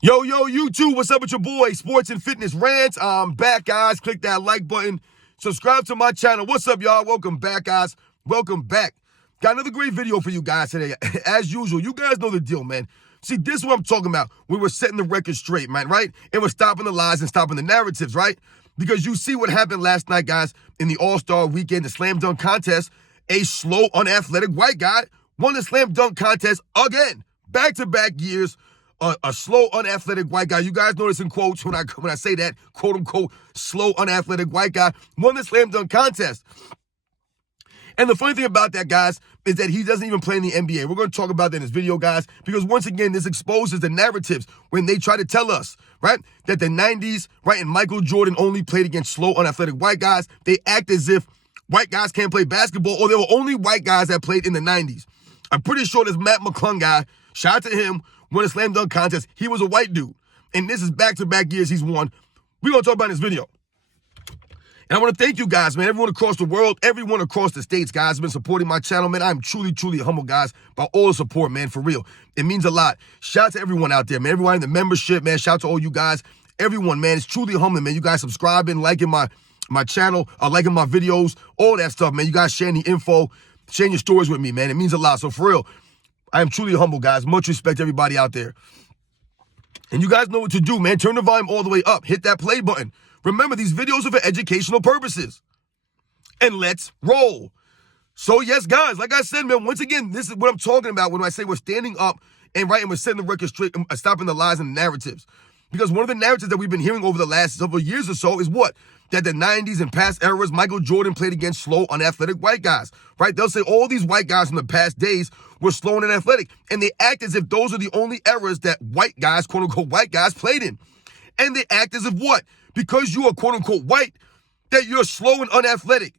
Yo, YouTube, what's up with your boy, Sports and Fitness Rants? I'm back, guys. Click that like button. Subscribe to my channel. What's up, y'all? Welcome back, guys. Welcome back. Got another great video for you guys today. As usual, you guys know the deal, man. See, this is what I'm talking about. We were setting the record straight, man, right? And we're stopping the lies and stopping the narratives, right? Because you see what happened last night, guys, in the All-Star Weekend, the slam dunk contest. A slow, unathletic white guy won the slam dunk contest again. Back-to-back years. A slow, unathletic white guy. You guys notice in quotes when I say that, quote unquote, slow, unathletic white guy won the slam dunk contest. And the funny thing about that, guys, is that he doesn't even play in the NBA. We're going to talk about that in this video, guys, because once again, this exposes the narratives when they try to tell us, right, that the 90s, right, and Michael Jordan only played against slow, unathletic white guys. They act as if white guys can't play basketball, or there were only white guys that played in the 90s. I'm pretty sure this Mac McClung guy, shout out to him, won a slam dunk contest. He was a white dude. And this is back-to-back years he's won. We're going to talk about in this video. And I want to thank you guys, man. Everyone across the world, everyone across the states, guys, have been supporting my channel, man. I'm truly, truly humble, guys, by all the support, man, for real. It means a lot. Shout out to everyone out there, man. Everyone in the membership, man. Shout out to all you guys. Everyone, man. It's truly humbling, man. You guys subscribing, liking my channel, liking my videos, all that stuff, man. You guys sharing the info, sharing your stories with me, man. It means a lot. So for real, I am truly humble, guys. Much respect to everybody out there. And you guys know what to do, man. Turn the volume all the way up. Hit that play button. Remember, these videos are for educational purposes. And let's roll. So, yes, guys, like I said, man, once again, this is what I'm talking about when I say we're standing up and we're setting the record straight, stopping the lies and the narratives. Because one of the narratives that we've been hearing over the last several years or so is what? That the 90s and past eras, Michael Jordan played against slow, unathletic white guys, right? They'll say all these white guys from the past days were slow and unathletic, and they act as if those are the only eras that white guys, quote-unquote white guys, played in. And they act as if what? Because you are quote-unquote white, that you're slow and unathletic.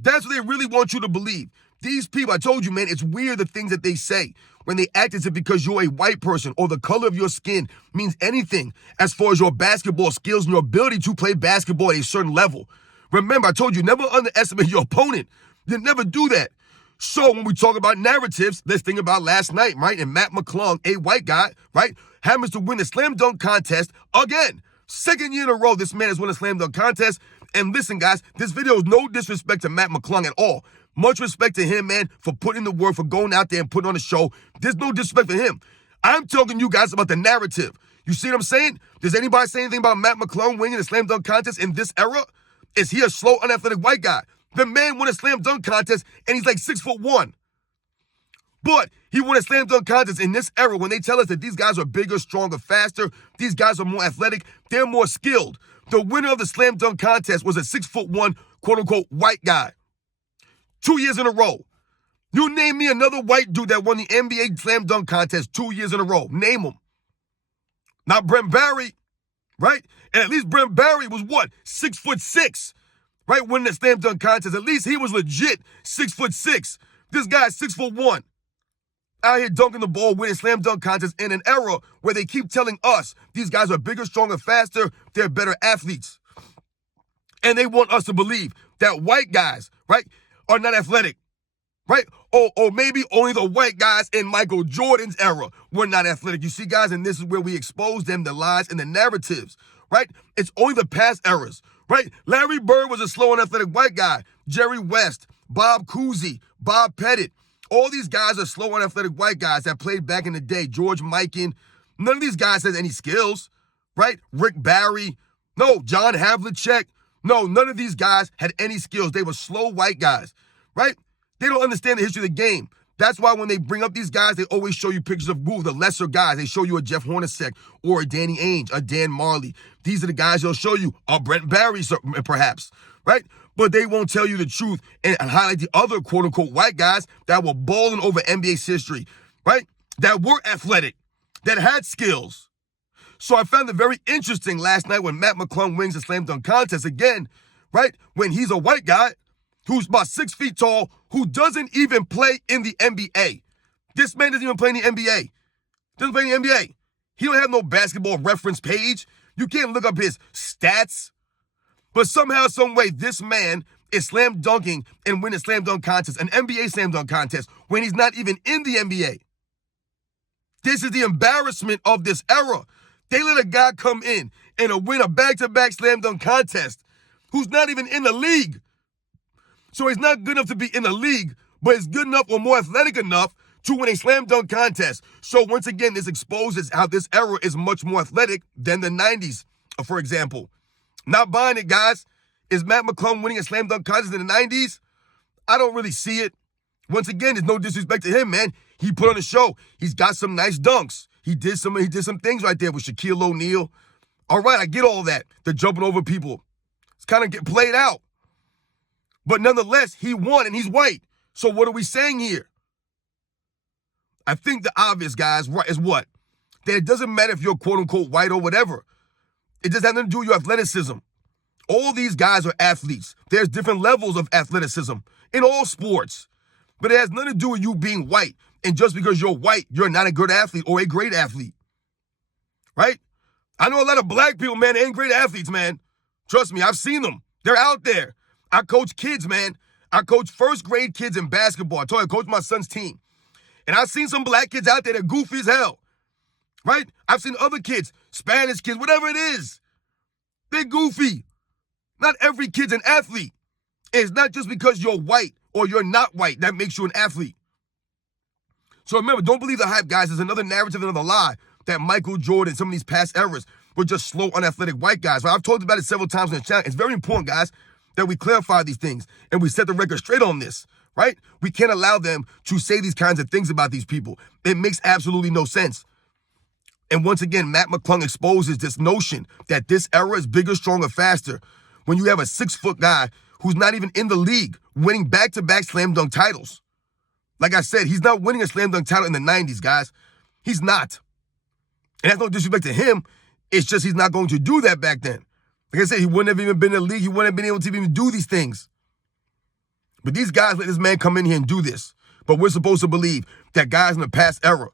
That's what they really want you to believe. These people, I told you, man, it's weird the things that they say when they act as if because you're a white person or the color of your skin means anything as far as your basketball skills and your ability to play basketball at a certain level. Remember, I told you, never underestimate your opponent. You never do that. So when we talk about narratives, let's think about last night, right? And Mac McClung, a white guy, right, happens to win the slam dunk contest again. Second year in a row, this man has won a slam dunk contest. And listen, guys, this video is no disrespect to Mac McClung at all. Much respect to him, man, for putting in the work, for going out there and putting on a show. There's no disrespect to him. I'm talking to you guys about the narrative. You see what I'm saying? Does anybody say anything about Mac McClung winning the slam dunk contest in this era? Is he a slow, unathletic white guy? The man won a slam dunk contest, and he's like 6'1". But he won a slam dunk contest in this era when they tell us that these guys are bigger, stronger, faster. These guys are more athletic. They're more skilled. The winner of the slam dunk contest was a 6'1", quote-unquote, white guy. 2 years in a row. You name me another white dude that won the NBA slam dunk contest 2 years in a row. Name him. Not Brent Barry, right? And at least Brent Barry was what? 6'6", right? Winning the slam dunk contest. At least he was legit 6'6". This guy's 6'1". Out here dunking the ball, winning slam dunk contests in an era where they keep telling us these guys are bigger, stronger, faster, they're better athletes. And they want us to believe that white guys, right, are not athletic, right? Or maybe only the white guys in Michael Jordan's era were not athletic. You see, guys, and this is where we expose them, the lies and the narratives, right? It's only the past eras, right? Larry Bird was a slow and athletic white guy. Jerry West, Bob Cousy, Bob Pettit. All these guys are slow and athletic white guys that played back in the day. George Mikan. None of these guys has any skills, right? Rick Barry. No, John Havlicek. No, none of these guys had any skills. They were slow white guys, right? They don't understand the history of the game. That's why when they bring up these guys, they always show you pictures of the lesser guys. They show you a Jeff Hornacek or a Danny Ainge, a Dan Marley. These are the guys they'll show you, a Brent Barry perhaps, right? But they won't tell you the truth and highlight the other quote-unquote white guys that were balling over NBA's history, right? That were athletic, that had skills. So I found it very interesting last night when Mac McClung wins the slam dunk contest again, right? When he's a white guy who's about 6 feet tall, who doesn't even play in the NBA. This man doesn't even play in the NBA. Doesn't play in the NBA. He don't have no basketball reference page. You can't look up his stats. But somehow, some way, this man is slam dunking and winning a slam dunk contest, an NBA slam dunk contest, when he's not even in the NBA. This is the embarrassment of this era. They let a guy come in and win a back-to-back slam dunk contest who's not even in the league. So he's not good enough to be in the league, but he's good enough or more athletic enough to win a slam dunk contest. So once again, this exposes how this era is much more athletic than the 90s, for example. Not buying it, guys. Is Mac McClung winning a slam dunk contest in the 90s? I don't really see it. Once again, there's no disrespect to him, man. He put on a show. He's got some nice dunks. He did some things right there with Shaquille O'Neal. All right, I get all that. The jumping over people. It's kind of get played out. But nonetheless, he won and he's white. So what are we saying here? I think the obvious, guys, is what? That it doesn't matter if you're quote-unquote white or whatever. It just has nothing to do with your athleticism. All these guys are athletes. There's different levels of athleticism in all sports. But it has nothing to do with you being white. And just because you're white, you're not a good athlete or a great athlete. Right? I know a lot of black people, man, they ain't great athletes, man. Trust me, I've seen them. They're out there. I coach kids, man. I coach first grade kids in basketball. I told you, I coach my son's team. And I've seen some black kids out there that are goofy as hell. Right? I've seen other kids, Spanish kids, whatever it is. They're goofy. Not every kid's an athlete. It's not just because you're white or you're not white that makes you an athlete. So remember, don't believe the hype, guys. There's another narrative, another lie that Michael Jordan, some of these past eras, were just slow, unathletic white guys. Right? I've talked about it several times on the channel. It's very important, guys, that we clarify these things and we set the record straight on this, right? We can't allow them to say these kinds of things about these people. It makes absolutely no sense. And once again, Mac McClung exposes this notion that this era is bigger, stronger, faster when you have a 6-foot guy who's not even in the league winning back-to-back slam dunk titles. Like I said, he's not winning a slam dunk title in the 90s, guys. He's not. And that's no disrespect to him. It's just he's not going to do that back then. Like I said, he wouldn't have even been in the league. He wouldn't have been able to even do these things. But these guys let this man come in here and do this. But we're supposed to believe that guys in the past era,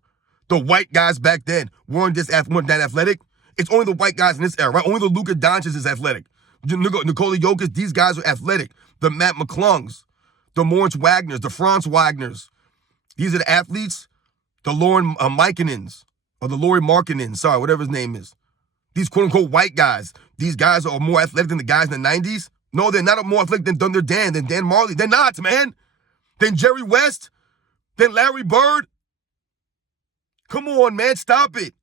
the white guys back then, weren't that athletic. It's only the white guys in this era, right? Only the Luka Doncic is athletic. Nikola Jokic, these guys are athletic. The Matt McClungs, the Moritz Wagners, the Franz Wagners. These are the athletes, the Lauren Markkanens, or the Laurie Markkanen, sorry, whatever his name is. These quote-unquote white guys, these guys are more athletic than the guys in the 90s? No, they're not more athletic than Thunder Dan, than Dan Marley. They're not, man. Than Jerry West, than Larry Bird. Come on, man, stop it.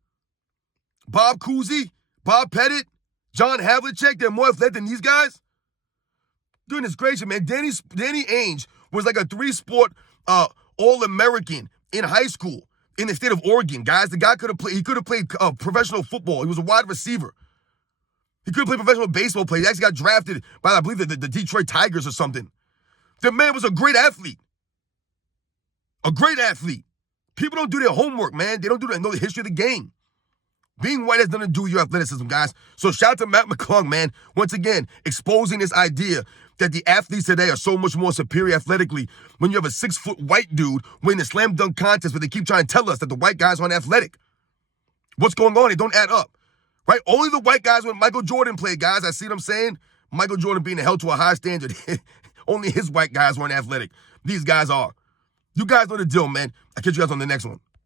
Bob Cousy, Bob Pettit, John Havlicek, they're more athletic than these guys? Goodness gracious, man. Danny Ainge was like a 3-sport All-American in high school in the state of Oregon, guys. The guy could have played professional football. He was a wide receiver. He could have played professional baseball play. He actually got drafted by, I believe, the Detroit Tigers or something. The man was a great athlete. A great athlete. People don't do their homework, man. They don't know the history of the game. Being white has nothing to do with your athleticism, guys. So shout out to Mac McClung, man. Once again, exposing this idea that the athletes today are so much more superior athletically when you have a 6-foot white dude winning a slam dunk contest, but they keep trying to tell us that the white guys aren't athletic. What's going on? It don't add up, right? Only the white guys when Michael Jordan played, guys. I see what I'm saying? Michael Jordan being held to a high standard. Only his white guys weren't athletic. These guys are. You guys know the deal, man. I'll catch you guys on the next one.